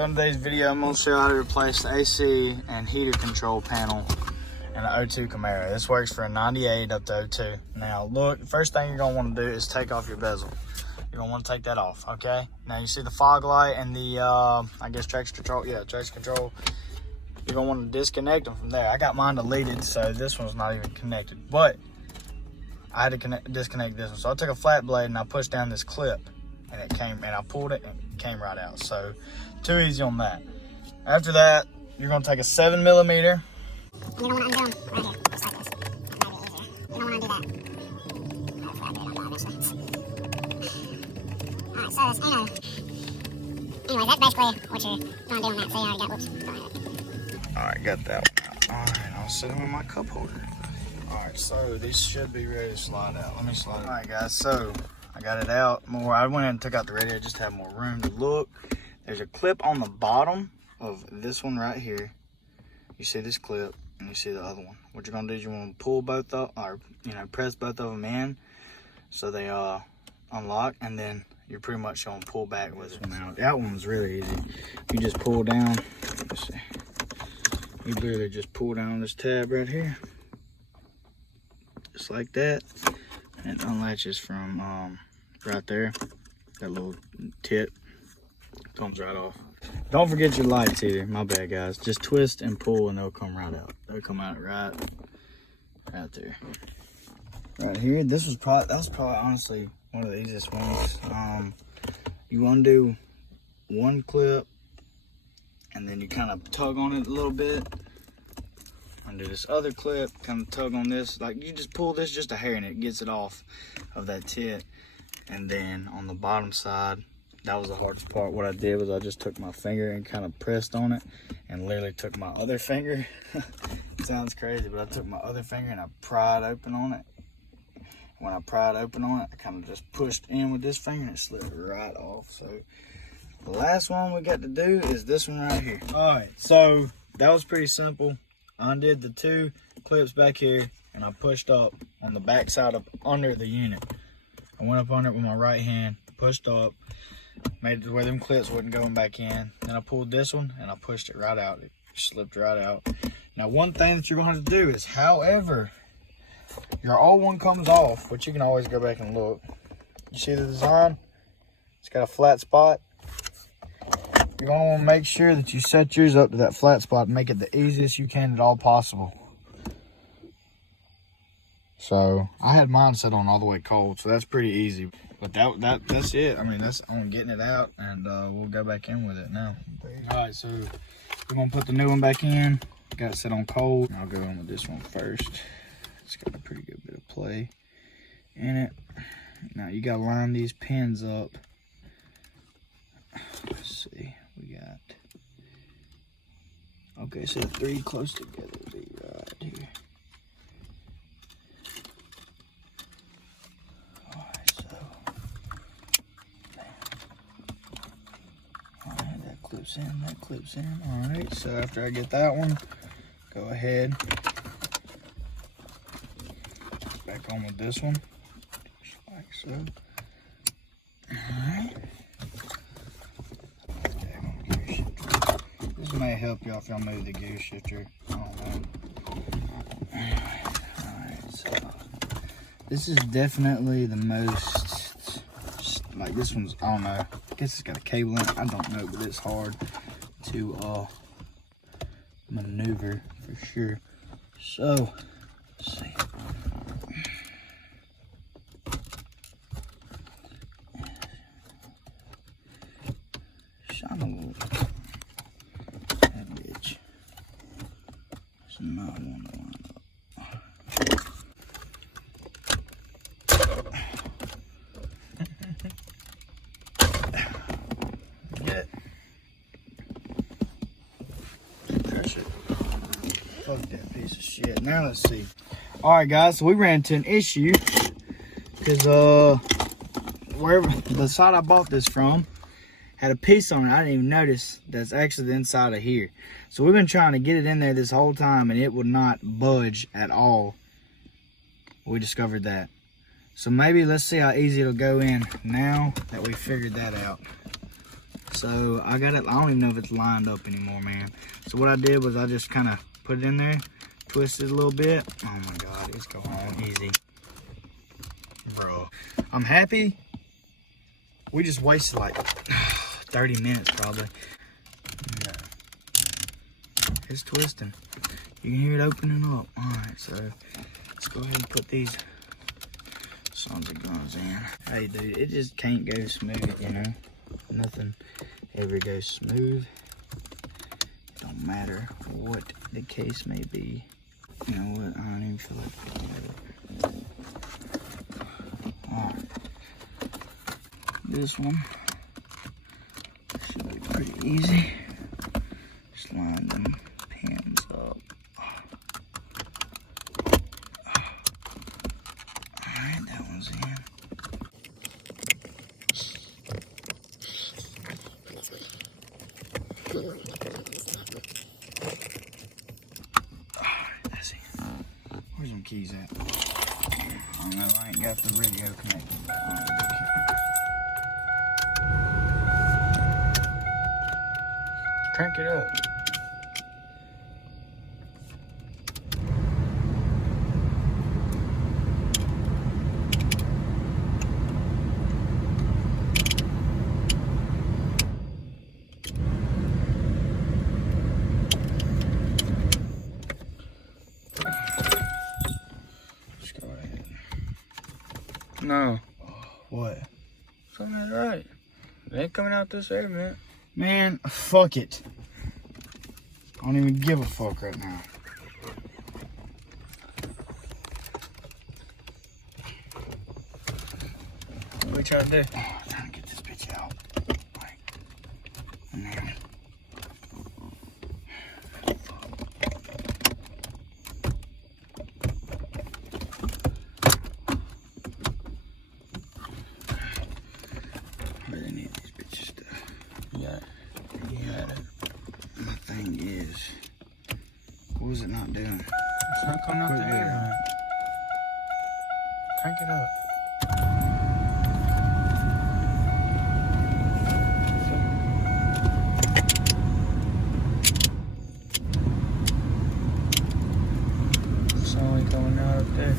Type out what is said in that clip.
In today's video, I'm going to show you how to replace the AC and heater control panel in an 02 Camaro. This works for a 98 up to 02. Now look, the first thing you're going to want to do is take off your bezel. You're going to want to take that off, okay? Now you see the fog light and the, I guess traction control. Yeah, traction control. You're going to want to disconnect them from there. I got mine deleted, so this one's not even connected. But I had to disconnect this one. So I took a flat blade and I pushed down this clip and it came, and I pulled it and it came right out. So too easy on that. After that, you're going to take a 7mm. You're going to want to undo them right here, just like this. That might be easier. You don't want to undo that. Hopefully I do it on eventually. Alright, so that's, anyway, that's basically what you're going to do on that. So you already got, whoops, go ahead. Alright, got that one out. Alright, I'll set them in my cup holder. Alright, so these should be ready to slide out. Let me slide it. Alright guys, so I got it out more. I went and took out the radiator just to have more room to look. There's a clip on the bottom of this one right here. You see this clip and you see the other one. What you're gonna do is you want to pull both up, or press both of them in so they unlock, and then you're pretty much gonna pull back with this one out. That one was really easy. You just pull down. Let's see. You literally just pull down this tab right here, just like that, and it unlatches from right there. That little tip comes right off. Don't forget your lights either. My bad, guys. Just twist and pull and they'll come right out. They'll come out right there. Right here. That was probably honestly one of the easiest ones. You undo one clip and then you kind of tug on it a little bit. Undo this other clip, kind of tug on this. Like you just pull this just a hair and it gets it off of that tip. And then on the bottom side, that was the hardest part. What I did was I just took my finger and kind of pressed on it and literally took my other finger. It sounds crazy, but I took my other finger and I pried open on it. When I pried open on it, I kind of just pushed in with this finger and it slid right off. So the last one we got to do is this one right here. All right, so that was pretty simple. I undid the two clips back here and I pushed up on the back side up under the unit. I went up under it with my right hand, pushed up, made it where them clips wasn't going back in. Then I pulled this one and I pushed it right out. It slipped right out. Now, one thing that you're going to have to do is, however your old one comes off, which you can always go back and look. You see the design? It's got a flat spot. You're going to want to make sure that you set yours up to that flat spot and make it the easiest you can at all possible. So I had mine set on all the way cold, so that's pretty easy. But that's it. I mean, that's on getting it out, and we'll go back in with it now. All right, so we're gonna put the new one back in. Got it set on cold. I'll go in with this one first. It's got a pretty good bit of play in it. Now you gotta line these pins up. Let's see, we got. Okay, so the three close together will be right here. That clips in. All right, so after I get that one, go ahead, back on with this one, just like so. All right. Okay, this may help y'all if y'all move the gear shifter. I don't know. All right, so this is definitely the most, like this one's, I don't know. I guess it's got a cable in it. I don't know, but it's hard to maneuver for sure. So, let's see. Shine a little. That bitch. It's not one to line up. Fuck that piece of shit. Now let's see. All right, guys. So we ran into an issue because wherever the side I bought this from had a piece on it. I didn't even notice that's actually the inside of here. So we've been trying to get it in there this whole time, and it would not budge at all. We discovered that. So maybe let's see how easy it'll go in now that we figured that out. So I got it. I don't even know if it's lined up anymore, man. So what I did was I just kind of put it in there, twisted a little bit. Oh my God, it's going on easy. Bro, I'm happy. We just wasted like 30 minutes probably. No. It's twisting. You can hear it opening up. All right, so let's go ahead and put these sons of guns in. Hey dude, it just can't go smooth, you know? Nothing ever goes smooth. It don't matter what the case may be. You know what, I don't even feel like it. Alright. This one should be pretty easy. Just line them pins up. Alright, that one's in. That's it. Where's them keys at? I don't know, I ain't got the radio connected. Crank it up. No. What? Something ain't right. It ain't coming out this air, man. Man, fuck it. I don't even give a fuck right now. What are we trying to do? Oh, I'm trying to get this bitch out. Like, and then... I really need these bitches to... Yeah. My thing is... What was it not doing? It's not coming out the air, man. Crank it up. It's only coming out up there.